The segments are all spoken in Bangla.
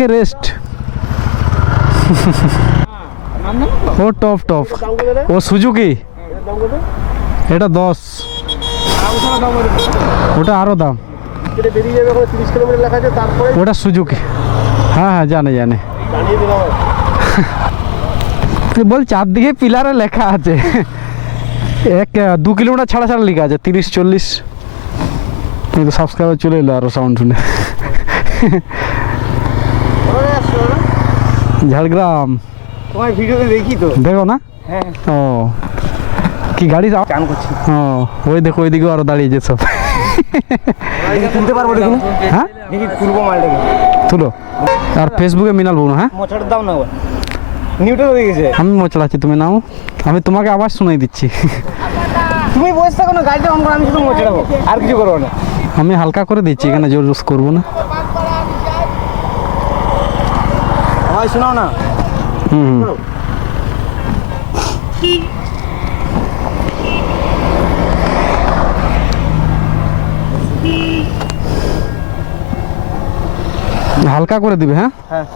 থাকে রেস্ট। ও টপ টপ, ও সুজুকি, এটা 10, ওটা আরও দাম, ওটা সুজুকি। হ্যাঁ হ্যাঁ জানে জানে, বল চারদিকে পিলারে লেখা আছে, 2 কিলোমিটার ছাড়া ছাড়া লেখা আছে 30-40। কিন্তু সাবস্ক্রাইবার চলে এলো আরও সাউন্ড শুনে। ঝাড়গ্রাম তোমার ভিডিওতে দেখি তো, দেখো না? হ্যাঁ। ও কি গাড়ি চান করছি। ও ওই দেখো ওইদিকেও আরো দাঁড়িয়েছে সব। তুলতে পারবো দেখুন। হ্যাঁ দেখি তুলবো মালটাকে, তুলো। আর ফেসবুকে মিনাল বলুন। হ্যাঁ মোছাটার দাও না, নিউটন দেখেছে। আমি মোচড়াচ্ছি, তুমি নাও, আমি তোমাকে আবার শোনাই দিচ্ছি। তুমি বসে থাকো না, গাড়িটা অন করো, আমি শুধু মোছাড়াবো, আর কিছু করবো না। আমি হালকা করে দিচ্ছি, এখানে জোর জোর করবো না। আওয়াজ শোনাও না। হুম হালকা করে দিবে। হ্যাঁ হ্যাঁ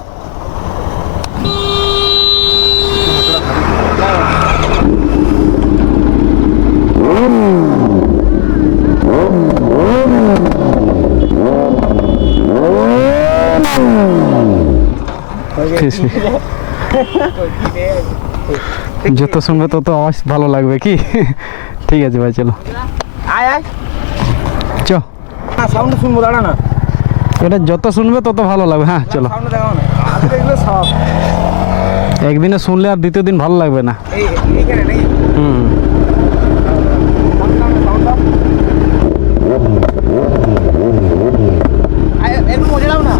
যত শুনবে তত আওয়াজ ভালো লাগবে কি? ঠিক আছে ভাই, চলো আয় আয়, চ। না সাউন্ড শুনবো, দাঁড়া না। এটা যত শুনবে তত ভালো লাগবে। হ্যাঁ চলো। সাউন্ড দেখাও না, আমি দেখলে সব একদিনে শুনলে আর দ্বিতীয় দিন ভালো লাগবে না। এইখানে নাকি? হুম একটু মোছাড়াও না।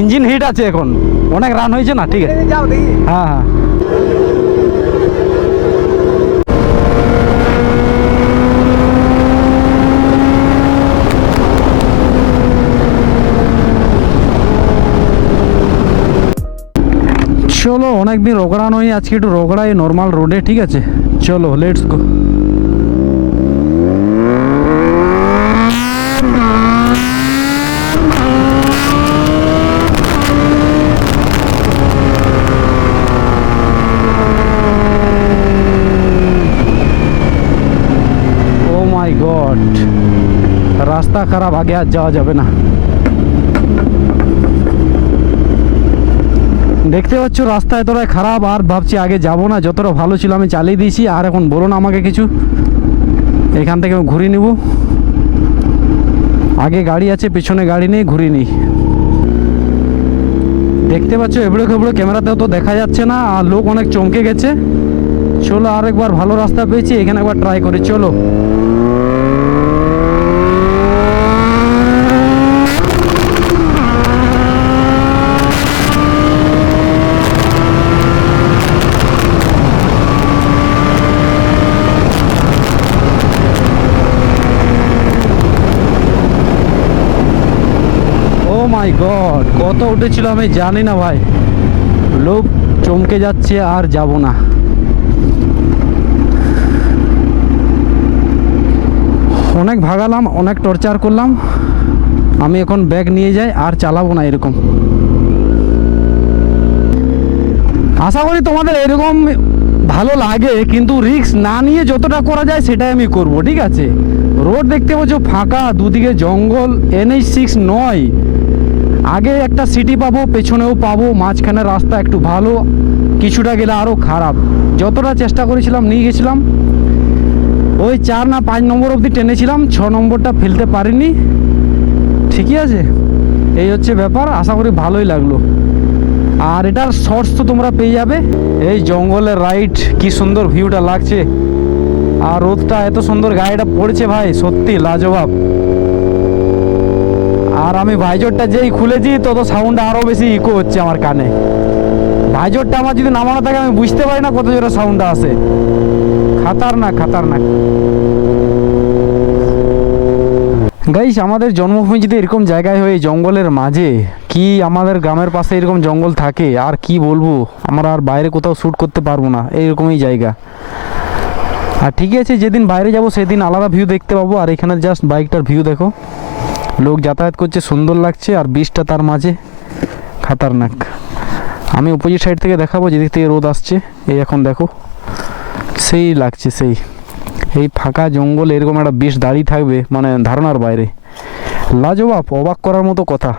ইঞ্জিন হিট আছে এখন, অনেক রান হয়েছে না। ঠিক আছে যাও দেখি। হ্যাঁ হ্যাঁ চলো, অনেকদিন রগড়া নয়, আজকে একটু রগড়াই নর্মাল রোডে। ঠিক আছে চলো, let's go. O my god, রাস্তা খারাপ, আগে আর যাওয়া যাবে না। দেখতে পাচ্ছ রাস্তা এতটাই খারাপ, আর ভাবছি আগে যাব না। যতটা ভালো ছিল আমি চালিয়ে দিয়েছি, আর এখন বলো না আমাকে কিছু। এখান থেকে আমি ঘুরিয়ে নিব, আগে গাড়ি আছে পিছনে গাড়ি নেই, ঘুরিয়ে নিই। দেখতে পাচ্ছ এবড়ো খেবড়ো, ক্যামেরাতেও তো দেখা যাচ্ছে না, আর লোক অনেক চমকে গেছে। চলো আর একবার ভালো রাস্তা পেয়েছি, এখানে একবার ট্রাই করি। চলো মাই গড, কত উঠেছিল আমি জানি না ভাই, লোক চমকে যাচ্ছে, আর যাব না। অনেক ভাগালাম, অনেক টর্চার করলাম, আমি এখন ব্যাগ নিয়ে যাই, আর চালাবো না এরকম। আশা করি তোমাদের এরকম ভালো লাগে, কিন্তু রিস্ক না নিয়ে যতটা করা যায় সেটাই আমি করব। ঠিক আছে, রোড দেখতে পাচ্ছ ফাঁকা, দুদিকে জঙ্গল, NH6 নয়। আগে একটা সিটি পাবো, পেছনেও পাবো, মাঝখানে রাস্তা একটু ভালো, কিছুটা গেলে আরও খারাপ। যতটা চেষ্টা করেছিলাম নিয়ে গেছিলাম, ওই 4 না 5 নম্বর অবধি টেনেছিলাম, 6 নম্বরটা ফেলতে পারিনি। ঠিকই আছে, এই হচ্ছে ব্যাপার। আশা করি ভালোই লাগলো। আর এটার শর্টস তো তোমরা পেয়ে যাবে। এই জঙ্গলের রাইড, কি সুন্দর ভিউটা লাগছে, আর রোদটা এত সুন্দর গাড়িটা পড়ছে ভাই, সত্যি লাজবাব। আর আমি ভাইজোরটা যেই খুলেছি তত সাউন্ডটা আরও বেশি ইকো হচ্ছে আমার কানে। ভাইজোরটা আমার যদি নামানো থাকে আমি বুঝতে পারি না কত জোরে সাউন্ডটা আসে। খাতারনাক খাতারনাক। গাইস, আমাদের জন্মভূমি যদি এরকম জায়গায় হয়, জঙ্গলের মাঝে, কি আমাদের গ্রামের পাশে এরকম জঙ্গল থাকে, আর কি বলবো, আমরা আর বাইরে কোথাও শ্যুট করতে পারবো না, এইরকমই জায়গা। আর ঠিকই আছে, যেদিন বাইরে যাব সেদিন আলাদা ভিউ দেখতে পাবো। আর এখানে জাস্ট বাইকটার ভিউ দেখো, লোক যাতায়াত করছে, সুন্দর লাগছে, আর বৃষ্টিটা তার মাঝে। খাতারনাক। আমি অপোজিট সাইড থেকে দেখাবো, যেদিক থেকে রোদ আসছে। এই এখন দেখো, সেই লাগছে, সেই এই ফাঁকা জঙ্গল এরকম একটা বেশ দাঁড়িয়ে থাকবে, মানে ধারণার বাইরে। লাজবাব, অবাক করার মতো কথা।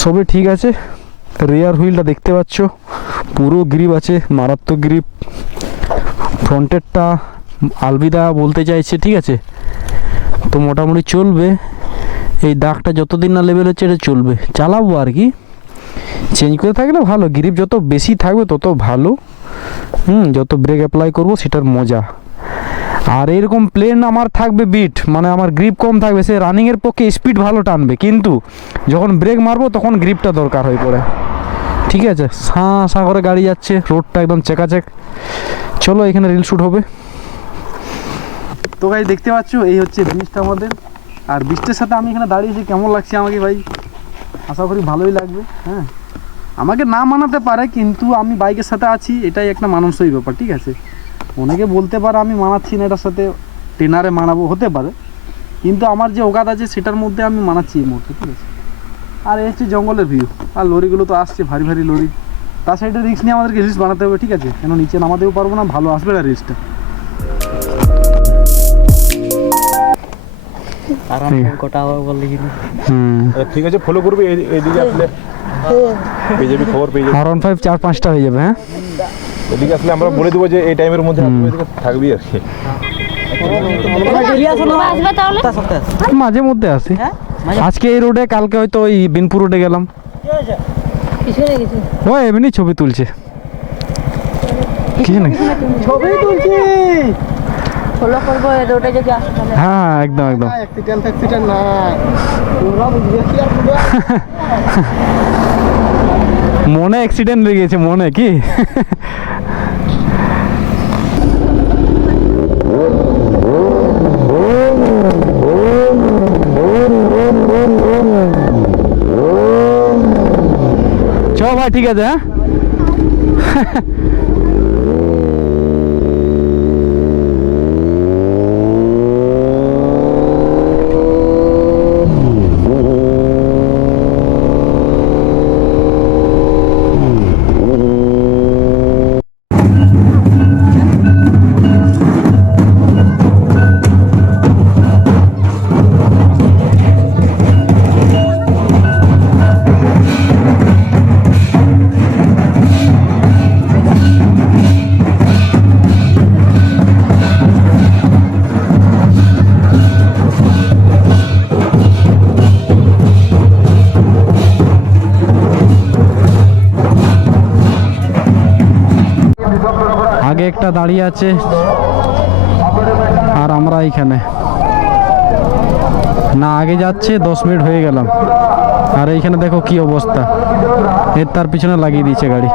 সবে ঠিক আছে। রেয়ার হুইলটা দেখতে পাচ্ছ, পুরো গ্রিপ আছে, মারাত্মক গ্রিপ। ফ্রন্টেরটা আলবিদা বলতে চাইছে, ঠিক আছে। তো মোটামুটি চলবে, এই দাগটা যতদিন না লেভেল হচ্ছে এটা চলবে, চালাবো আর কি। চেঞ্জ করে থাকলে ভালো, গ্রিপ যত বেশি থাকবে তত ভালো। যত ব্রেক অ্যাপ্লাই করবো সেটার মজা। আর এরকম প্লেন আমার থাকবে বিট, মানে আমার গ্রিপ কম থাকবে, সে রানিংয়ের পক্ষে স্পিড ভালো টানবে, কিন্তু যখন ব্রেক মারবো তখন গ্রিপটা দরকার হয়ে পড়ে। ঠিক আছে, সাঁ করে গাড়ি যাচ্ছে, রোডটা একদম চেকাচেক। চলো এখানে রিল শ্যুট হবে। তো ভাই দেখতে পাচ্ছ, এই হচ্ছে ব্রিজটা আমাদের। আর বৃষ্টির সাথে আমি এখানে দাঁড়িয়েছি, কেমন লাগছে আমাকে ভাই? আশা করি ভালোই লাগবে। হ্যাঁ, আমাকে না মানাতে পারে, কিন্তু আমি বাইকের সাথে আছি, এটাই একটা মানানসই ব্যাপার। ঠিক আছে, অনেকে বলতে পারে আমি মানাচ্ছি না এটার সাথে, ট্রেনারে মানাবো, হতে পারে, কিন্তু আমার যে অগাধ আছে সেটার মধ্যে আমি মানাচ্ছি এই মুহূর্তে। ঠিক আছে, আর এই হচ্ছে জঙ্গলের ভিউ। আর লরিগুলো তো আসছে, ভারী ভারী লরি। তার সাইডে রিস্ক নিয়ে আমাদেরকে রিস্ক বানাতে হবে। ঠিক আছে, কেন নিচে নামাতেও পারবো না, ভালো আসবে না রিস্কটা। ঠিক আছে, ফলো করবে এইদিকে আসলে পেয়ে যাবি, খবর পেয়ে যাবি। R15 4-5টা হয়ে যাবে। হ্যাঁ, এদিকে আসলে আমরা বলে দেবো যে এই টাইমের মধ্যে এদিকে থাকবি আর কি। মাঝে মধ্যে আসি। আজকে এই রোডে, কালকে হয়তো ওই বিনপুর রোডে গেলাম। ও এমনি ছবি তুলছে, কিছু না, ছবি তুলছি। ফলো করবো রোডে যদি আসো তাহলে। হ্যাঁ একদম একদম। অ্যাক্সিডেন্ট না, তোমরা বুঝবে কি আর বুঝবে। মনে অ্যাক্সিডেন্ট লেগেছে, মনে কি? চ ভাই, ঠিক আছে। হ্যাঁ, আগে একটা দাঁড়িয়ে আছে, আর আমরা এইখানে না, আগে যাচ্ছে, 10 মিনিট হয়ে গেলাম। আর এইখানে দেখো কি অবস্থা, এর তার পিছনে লাগিয়ে দিয়েছে গাড়ি।